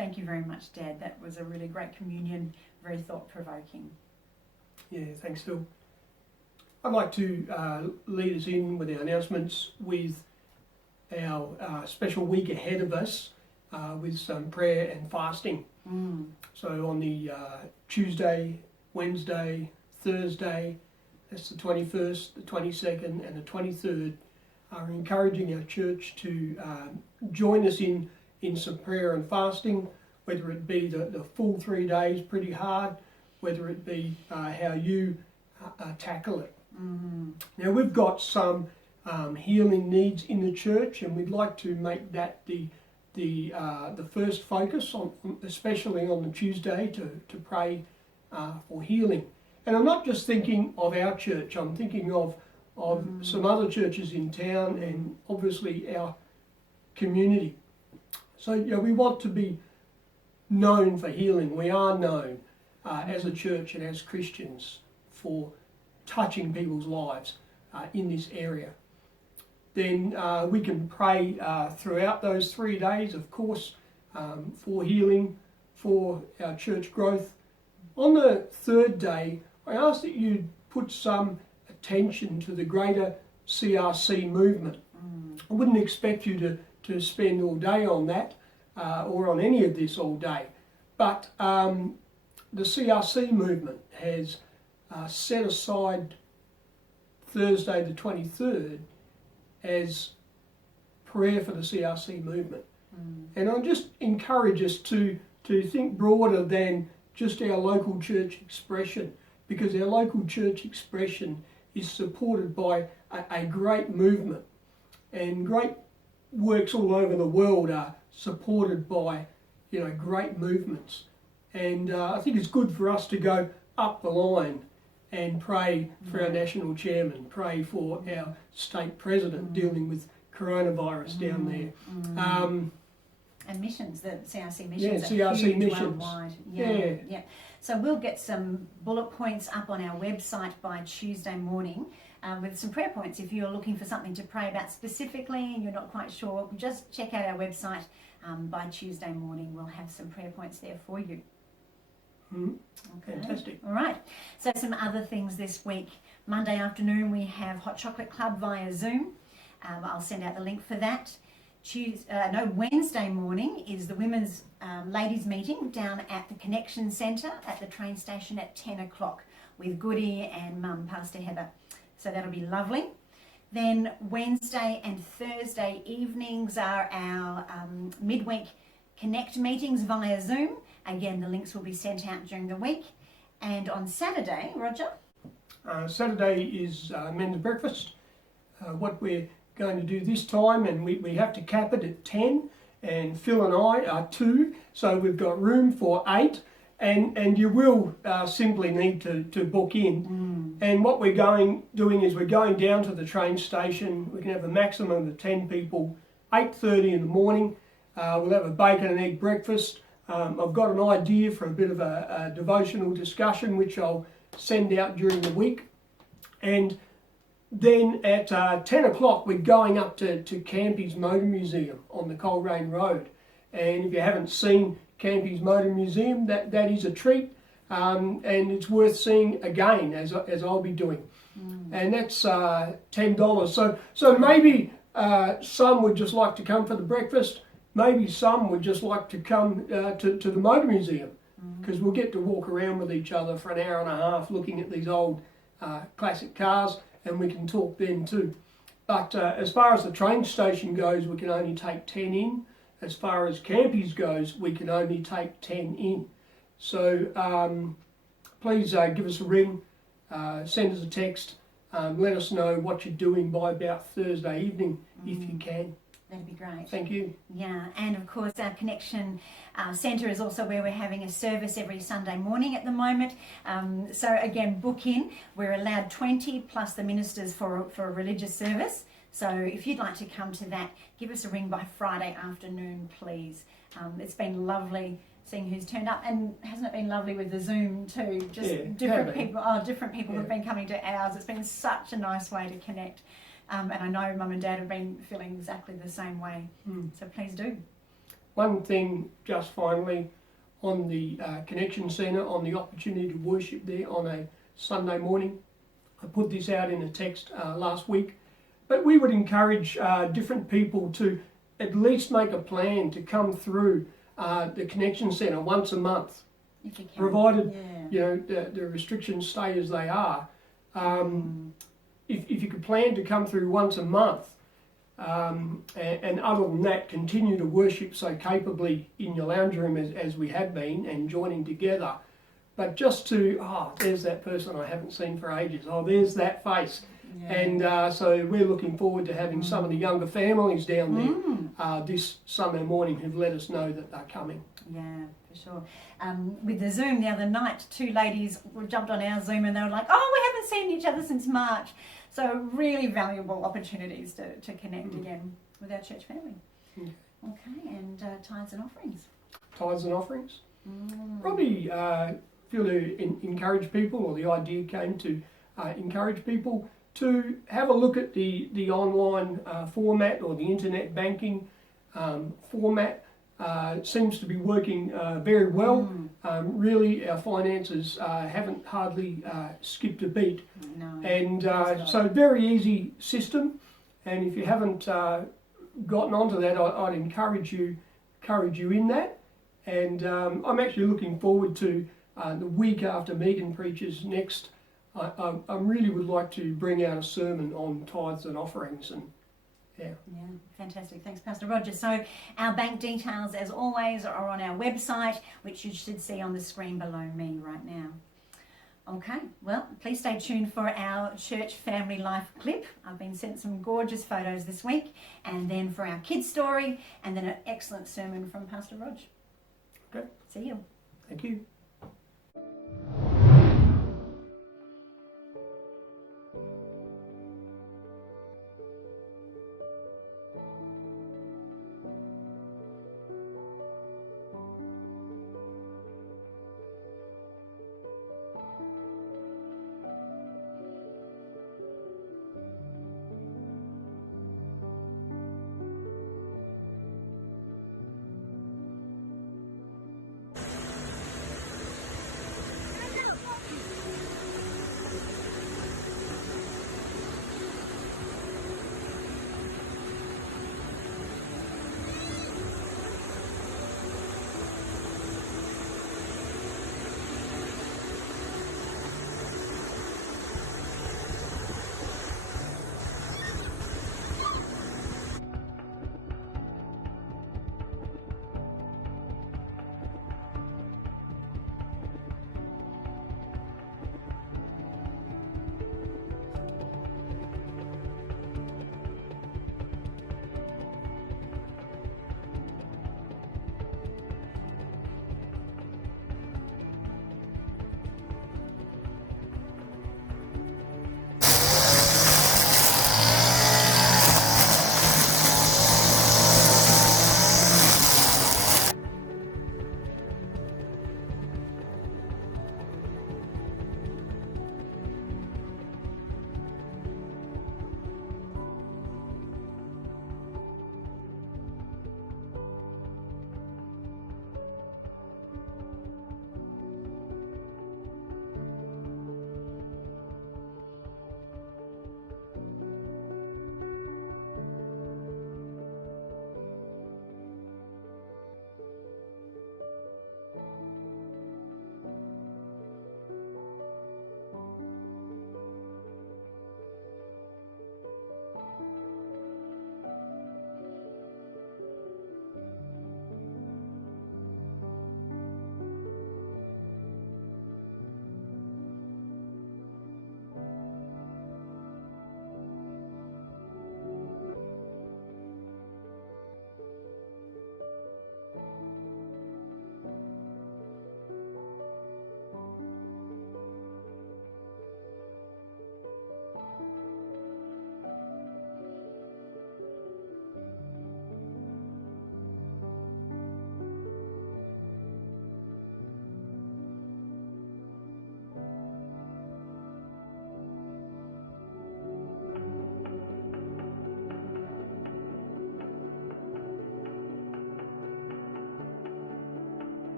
Thank you very much, Dad. That was a really great communion, very thought-provoking. Yeah, thanks, Phil. I'd like to lead us in with our announcements with our special week ahead of us with some prayer and fasting. So on the Tuesday, Wednesday, Thursday, that's the 21st, the 22nd and the 23rd, are encouraging our church to join us in some prayer and fasting, whether it be the full 3 days, pretty hard, whether it be how you tackle it. Now we've got some healing needs in the church, and we'd like to make that the first focus, on, especially on the Tuesday, to pray for healing. And I'm not just thinking of our church, I'm thinking of some other churches in town and obviously our community. So we want to be known for healing. We are known as a church and as Christians for touching people's lives in this area. Then we can pray throughout those 3 days, of course, for healing, for our church growth. On the third day, I ask that you put some attention to the greater CRC movement. I wouldn't expect you to spend all day on that or on any of this all day, but the CRC movement has set aside Thursday the 23rd as prayer for the CRC movement. And I just encourage us to think broader than just our local church expression, because our local church expression is supported by a great movement, and great works all over the world are supported by great movements. And I think it's good for us to go up the line and pray for our national chairman, pray for our state president dealing with coronavirus down there. And missions, the CRC missions, yeah, are CRC huge missions. worldwide. Yeah. So we'll get some bullet points up on our website by Tuesday morning with some prayer points. If you're looking for something to pray about specifically and you're not quite sure, just check out our website. By Tuesday morning, we'll have some prayer points there for you. Okay. Fantastic. All right. So some other things this week. Monday afternoon, we have Hot Chocolate Club via Zoom. I'll send out the link for that. Wednesday morning is the women's ladies meeting down at the Connection Centre at the train station at 10 o'clock with Goody and Mum, Pastor Heather. So that'll be lovely. Then Wednesday and Thursday evenings are our midweek Connect meetings via Zoom. Again, the links will be sent out during the week. And on Saturday, Roger? Saturday is men's breakfast. What we're going to do this time, and we have to cap it at 10, and Phil and I are 2, so we've got room for 8, and you will simply need to book in. And what we're doing is we're going down to the train station. We can have a maximum of 10 people, 8:30 in the morning. We'll have a bacon and egg breakfast. I've got an idea for a bit of a devotional discussion, which I'll send out during the week. And then at 10 o'clock, we're going up to Campy's Motor Museum on the Coleraine Road. And if you haven't seen Campy's Motor Museum, that is a treat. And it's worth seeing again, as I'll be doing. And that's $10. So maybe some would just like to come for the breakfast. Maybe some would just like to come to the Motor Museum, because we'll get to walk around with each other for an hour and a half looking at these old classic cars, and we can talk then too. But as far as the train station goes, we can only take 10 in. As far as Campy's goes, we can only take 10 in. So please give us a ring, send us a text, let us know what you're doing by about Thursday evening if you can. That'd be great. Thank you. Yeah, and of course our Connection Centre is also where we're having a service every Sunday morning at the moment. So again, book in. We're allowed 20 plus the ministers for a religious service. So if you'd like to come to that, give us a ring by Friday afternoon, please. It's been lovely seeing who's turned up, and hasn't it been lovely with the Zoom too? Just different people have been coming to ours. It's been such a nice way to connect. And I know Mum and Dad have been feeling exactly the same way. So please do. One thing, just finally, on the Connection Centre, on the opportunity to worship there on a Sunday morning. I put this out in a text last week, but we would encourage different people to at least make a plan to come through the Connection Centre once a month, If you can. provided Yeah. you know the restrictions stay as they are. If you could plan to come through once a month, and other than that, continue to worship so capably in your lounge room as we have been, and joining together. But just to, there's that person I haven't seen for ages. Oh, there's that face. Yeah. And so we're looking forward to having some of the younger families down there this Sunday morning who've let us know that they're coming. Yeah, for sure. With the Zoom the other night, 2 ladies jumped on our Zoom and they were like, oh, we haven't seen each other since March. So really valuable opportunities to connect again with our church family. Okay, and tithes and offerings. Tithes and offerings. Probably feel to encourage people, or the idea came to encourage people to have a look at the online format, or the internet banking format. It seems to be working very well. Really, our finances haven't hardly skipped a beat. No. And so very easy system. And if you haven't gotten onto that, I'd encourage you in that. And I'm actually looking forward to the week after Megan preaches next. I really would like to bring out a sermon on tithes and offerings, and yeah, fantastic. Thanks, Pastor Roger. So our bank details, as always, are on our website, which you should see on the screen below me right now. Okay, well, please stay tuned for our church family life clip. I've been sent some gorgeous photos this week, and then for our kids' story, and then an excellent sermon from Pastor Roger. Okay. See you. Thank you.